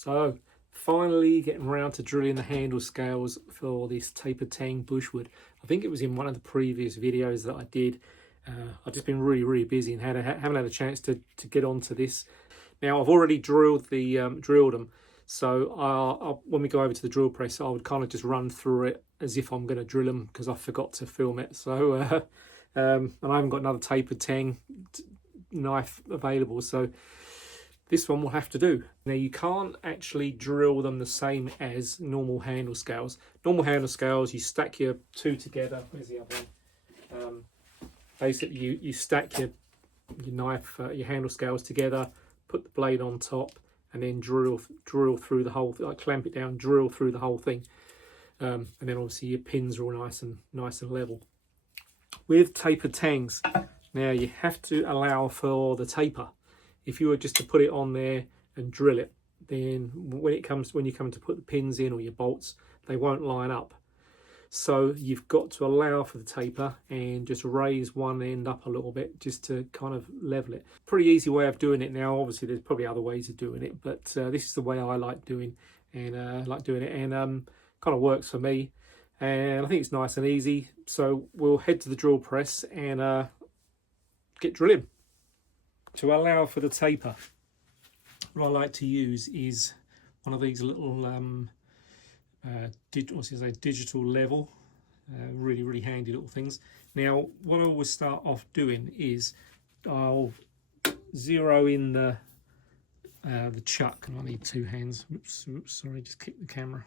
So finally getting around to drilling the handle scales for this tapered tang bushwood. I think it was in one of the previous videos that I did. I've just been really busy and haven't had a chance to get onto this. Now I've already drilled them, so when we go over to the drill press, I would kind of just run through it as if I'm going to drill them, because I forgot to film it. So and I haven't got another tapered tang knife available, so this one will have to do. Now you can't actually drill them the same as normal handle scales. Normal handle scales, you stack your two together. Where's the other one? Basically you stack your knife, your handle scales together, put the blade on top, and then drill through the whole, like clamp it down, drill through the whole thing. And then obviously your pins are all nice and level. With tapered tangs, now you have to allow for the taper. If you were just to put it on there and drill it, then when you come to put the pins in or your bolts, they won't line up. So you've got to allow for the taper and just raise one end up a little bit just to kind of level it. Pretty easy way of doing it now. Obviously there's probably other ways of doing it, but this is the way I like doing it, and kind of works for me, and I think it's nice and easy. So we'll head to the drill press and get drilling. To allow for the taper, what I like to use is one of these little digital level, really handy little things. Now what I always start off doing is I'll zero in the chuck, and I need two hands. Oops, sorry, just kicked the camera.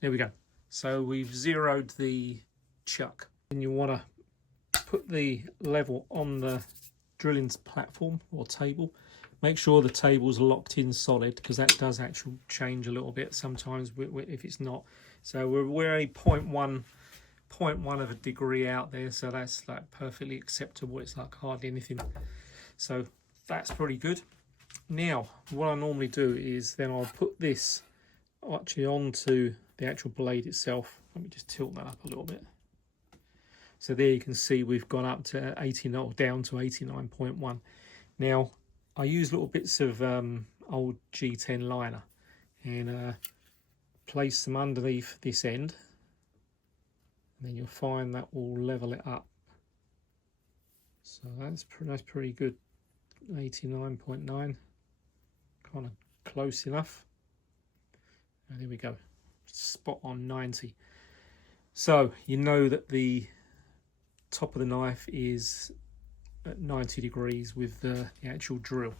There we go. So we've zeroed the chuck, and you want to put the level on the drilling platform or table. Make sure the table's locked in solid, because that does actually change a little bit sometimes if it's not. So we're only 0.1 of a degree out there, so that's like perfectly acceptable. It's like hardly anything, so that's pretty good. Now what I normally do is then I'll put this actually onto the actual blade itself. Let me just tilt that up a little bit. So there you can see we've gone up to 89, or down to 89.1. Now I use little bits of old G10 liner and place them underneath this end, and then you'll find that will level it up. So that's pretty good. 89.9, kind of close enough. And there we go, spot on 90. So you know that the top of the knife is at 90 degrees with the actual drill.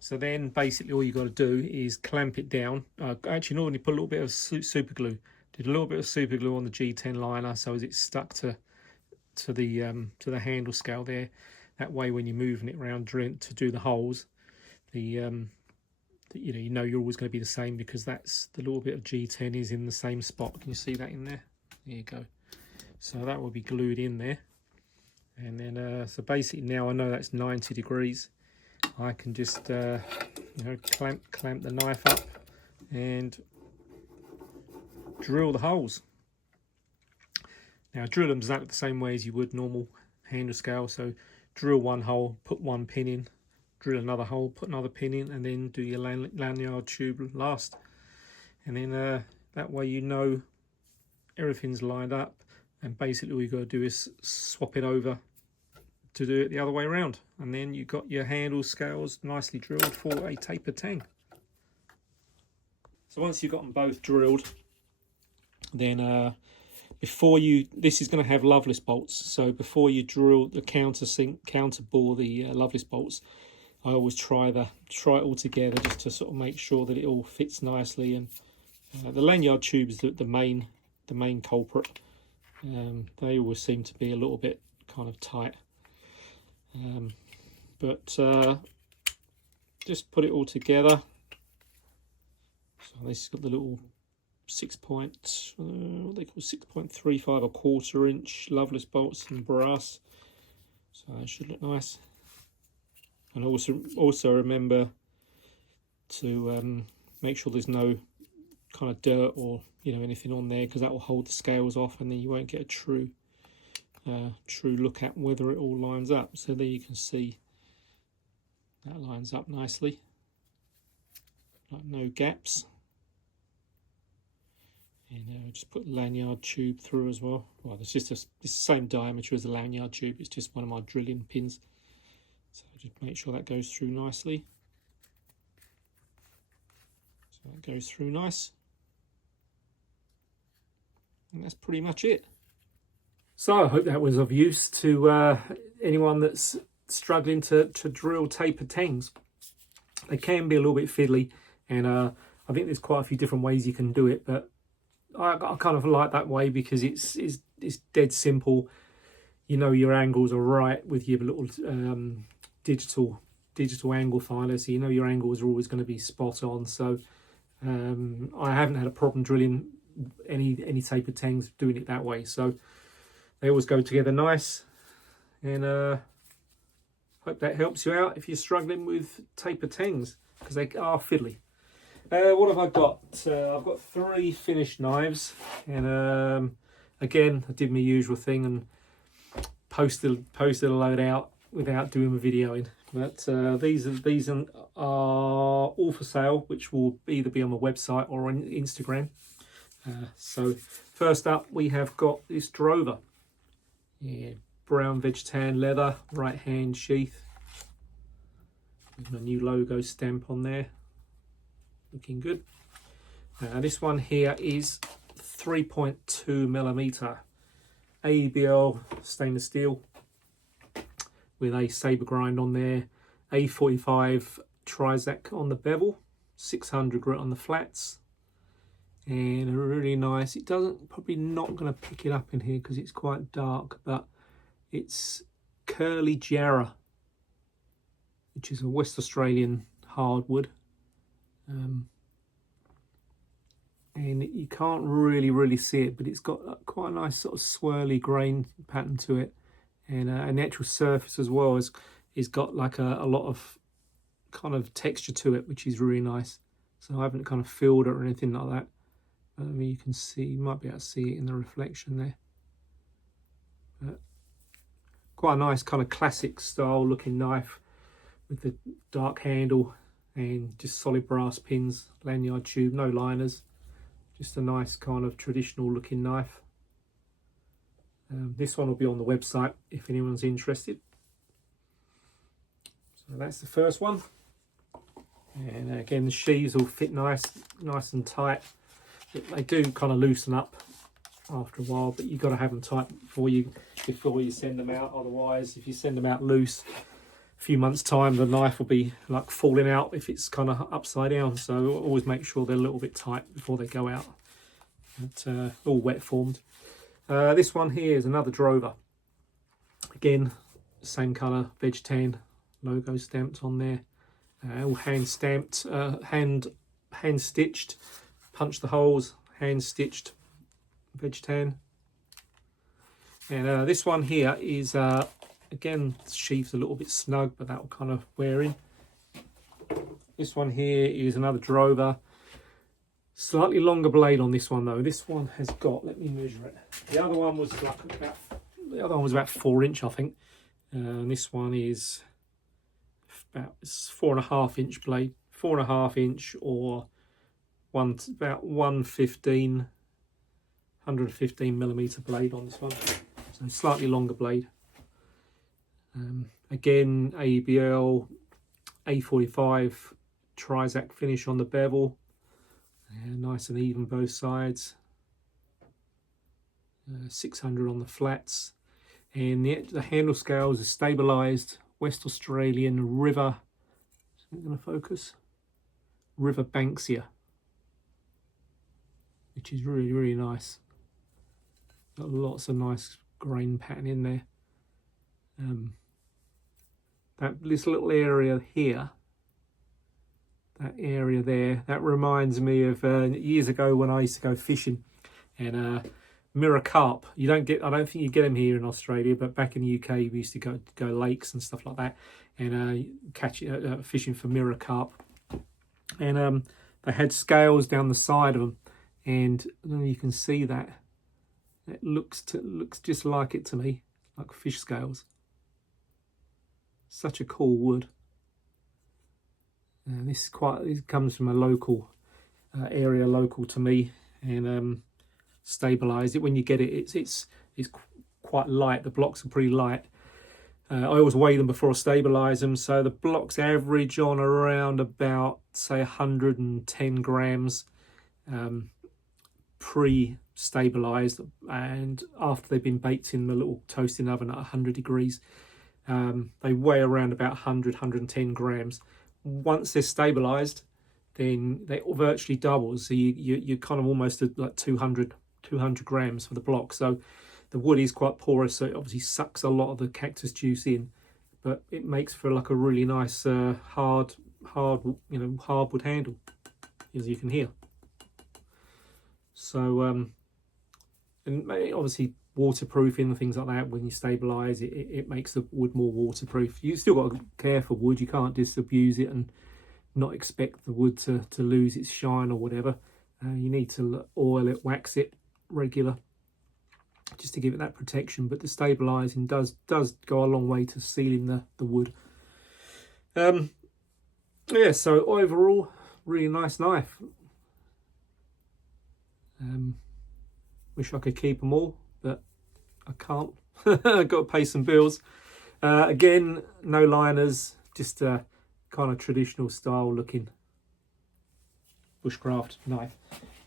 So then basically all you got to do is clamp it down. Actually normally put a little bit of super glue. Did a little bit of super glue on the G10 liner so as it's stuck to the handle scale there. That way when you're moving it around to do the holes, you know you're always going to be the same, because that's the little bit of G10 is in the same spot. Can you see that in there? There you go. So that will be glued in there, and then so basically now I know that's 90 degrees. I can just clamp the knife up and drill the holes. Now drill them exactly the same way as you would normal handle scale. So drill one hole, put one pin in, drill another hole, put another pin in, and then do your lanyard tube last. And then that way you know everything's lined up, and basically all you've got to do is swap it over to do it the other way around, and then you've got your handle scales nicely drilled for a tapered tang. So once you've got them both drilled, then this is going to have loveless bolts, so before you drill the counter bore the loveless bolts, I always try it all together just to sort of make sure that it all fits nicely. And the lanyard tube is the main culprit. They always seem to be a little bit kind of tight, but just put it all together. So this has got the little 6.35 or 1/4 inch loveless bolts in brass, so that should look nice. And also remember to make sure there's no kind of dirt or anything on there, because that will hold the scales off, and then you won't get a true look at whether it all lines up. So there you can see that lines up nicely. no gaps. And just put the lanyard tube through as well. Well, it's just it's the same diameter as the lanyard tube. It's just one of my drilling pins. So just make sure that goes through nicely. So that goes through nice. And that's pretty much it. So I hope that was of use to anyone that's struggling to drill tapered tangs. They can be a little bit fiddly, and I think there's quite a few different ways you can do it, but I kind of like that way because it's dead simple. You know your angles are right with your little digital angle finder, so you know your angles are always going to be spot on. So I haven't had a problem drilling any tapered tangs doing it that way. So they always go together nice, and hope that helps you out if you're struggling with tapered tangs, because they are fiddly. What have I got? I've got 3 finished knives, and again I did my usual thing and posted a load out without doing a video in. But these are all for sale, which will either be on my website or on Instagram. So first up we have got this Drover, brown veg tan leather, right hand sheath with my new logo stamp on there. Looking good. This one here is 3.2mm ABL stainless steel with a saber grind on there, A45 Trizac on the bevel, 600 grit on the flats, and really nice. It doesn't, probably not going to pick it up in here because it's quite dark, but it's Curly Jarrah, which is a West Australian hardwood. And you can't really see it, but it's got quite a nice sort of swirly grain pattern to it, and a natural surface as well is got like a lot of kind of texture to it, which is really nice. So I haven't kind of filled it or anything like that. I mean, you can see, you might be able to see it in the reflection there. But quite a nice kind of classic style looking knife with the dark handle and just solid brass pins, lanyard tube, no liners. Just a nice kind of traditional looking knife. This one will be on the website if anyone's interested. So that's the first one. And again, the sheaths will fit nice and tight. They do kind of loosen up after a while, but you've got to have them tight before you send them out. Otherwise, if you send them out loose, a few months time the knife will be like falling out if it's kind of upside down. So always make sure they're a little bit tight before they go out. But all wet formed. This one here is another Drover. Again, same colour, veg tan, logo stamped on there. All hand stamped, hand stitched. Punch the holes, hand stitched, veg tan. And this one here is again, the sheath's a little bit snug, but that will kind of wear in. This one here is another Drover. Slightly longer blade on this one though. This one has got, let me measure it. The other one was like about 4 inch, I think. And this one is about 4.5 inch blade, 4.5 inch, or about 115 115mm blade on this one. So slightly longer blade. Again, ABL A45 Trizac finish on the bevel. Nice and even both sides. 600 on the flats. And the handle scales are stabilised West Australian River. Is it going to focus? River Banksia, which is really nice. Got lots of nice grain pattern in there. This little area here, that area there, that reminds me of years ago when I used to go fishing, and mirror carp. You don't get, I don't think you get them here in Australia, but back in the UK we used to go lakes and stuff like that, and catch fishing for mirror carp. And they had scales down the side of them, and I don't know if you can see that. It looks just like it to me, like fish scales. Such a cool wood. This comes from a local area local to me, and stabilised it. When you get it, it's quite light. The blocks are pretty light. I always weigh them before I stabilise them, so the blocks average on around about, say, 110 grams pre-stabilised, and after they've been baked in the little toasting oven at 100 degrees, they weigh around about 110 grams. Once they're stabilised, then they virtually double, so you're kind of almost at like 200 grams for the block. So the wood is quite porous, so it obviously sucks a lot of the cactus juice in, but it makes for like a really nice hard hardwood handle, as you can hear. So and obviously waterproofing and things like that. When you stabilize it, it makes the wood more waterproof. You still got to care for wood. You can't disabuse it and not expect the wood to lose its shine or whatever. You need to oil it, wax it regular, just to give it that protection. But the stabilizing does go a long way to sealing the wood. Yeah, so overall, really nice knife. Wish I could keep them all, but I can't. I've got to pay some bills. Again, no liners, just a kind of traditional style looking bushcraft knife.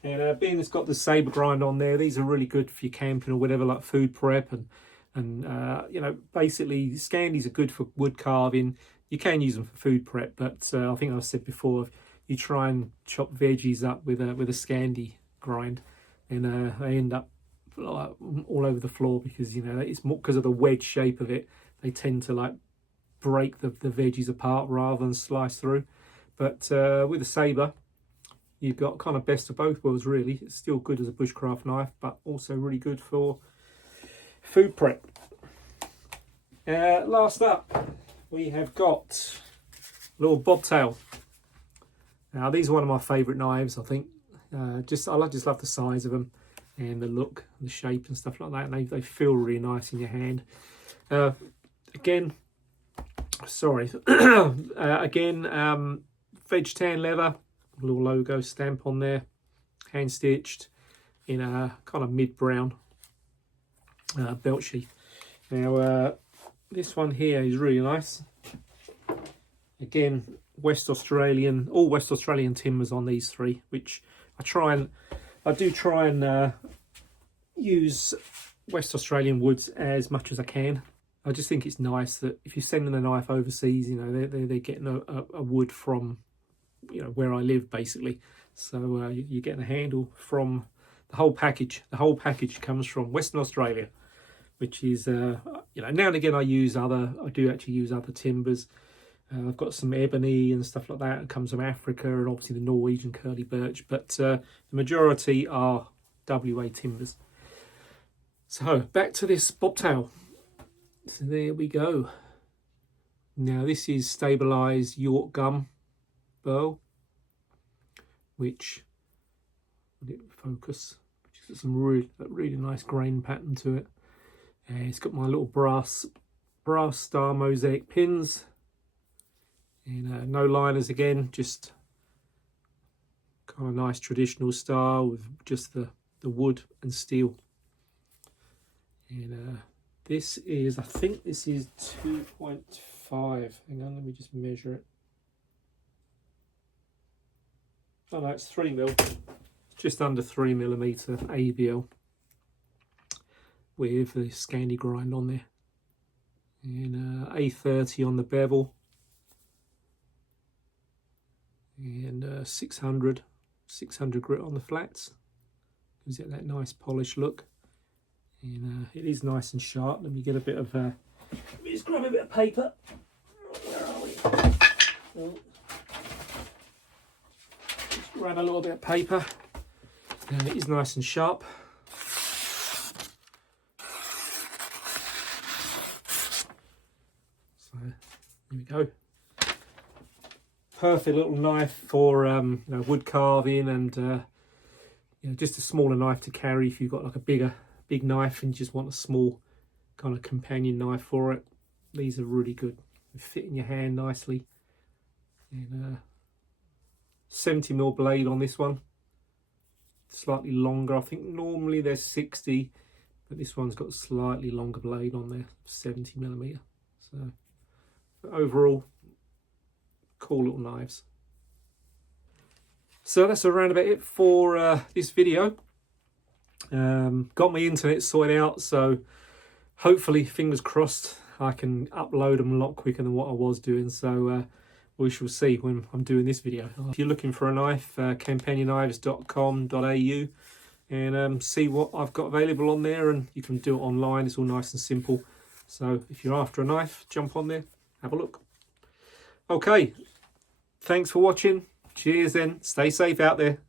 And being it's got the saber grind on there, these are really good for your camping or whatever, like food prep, and you know, basically Scandies are good for wood carving. You can use them for food prep, but I think I've said before, if you try and chop veggies up with a Scandi grind, and they end up like all over the floor, because, you know, it's more because of the wedge shape of it. They tend to like break the veggies apart rather than slice through. But with a saber, you've got kind of best of both worlds, really. It's still good as a bushcraft knife, but also really good for food prep. Last up, we have got little Bobtail. Now, these are one of my favourite knives, I think. I just love the size of them and the look, and the shape and stuff like that. And they feel really nice in your hand. Again, veg tan leather, little logo stamp on there, hand stitched in a kind of mid-brown belt sheath. Now, this one here is really nice. Again, all West Australian timbers on these three, which I do try and use West Australian woods as much as I can. I just think it's nice that if you're sending a knife overseas, you know, they're getting a wood from, you know, where I live, basically. So you're getting a handle from the whole package. The whole package comes from Western Australia, which is, you know, now and again I do actually use other timbers. I've got some ebony and stuff like that. It comes from Africa, and obviously the Norwegian curly birch, but the majority are WA timbers. So back to this Bobtail. So there we go. Now this is stabilised York gum burl, which didn't focus. Which has some really nice grain pattern to it. It's got my little brass star mosaic pins. And no liners again, just kind of nice traditional style with just the wood and steel. And this is, I think this is 2.5. Hang on, let me just measure it. Oh no, it's 3mm. Just under 3mm ABL with the Scandi grind on there. And A30 on the bevel. And 600 grit on the flats. Gives it that nice polished look. And it is nice and sharp. Let me get a bit of let me just grab a bit of paper. Where are we? Oh. Just grab a little bit of paper. And it is nice and sharp. So here we go. Perfect little knife for you know, wood carving, and you know, just a smaller knife to carry if you've got like a big knife and you just want a small kind of companion knife for it. These are really good. They fit in your hand nicely, and 70mm blade on this one. Slightly longer. I think normally they're 60, but this one's got a slightly longer blade on there, 70mm. So overall, cool little knives. So that's around about it for this video. Got my internet sorted out, so hopefully, fingers crossed, I can upload them a lot quicker than what I was doing. So we shall see when I'm doing this video. If you're looking for a knife, campaniaknives.com.au, and see what I've got available on there, and you can do it online. It's all nice and simple. So if you're after a knife, jump on there, have a look. Okay, thanks for watching. Cheers then. Stay safe out there.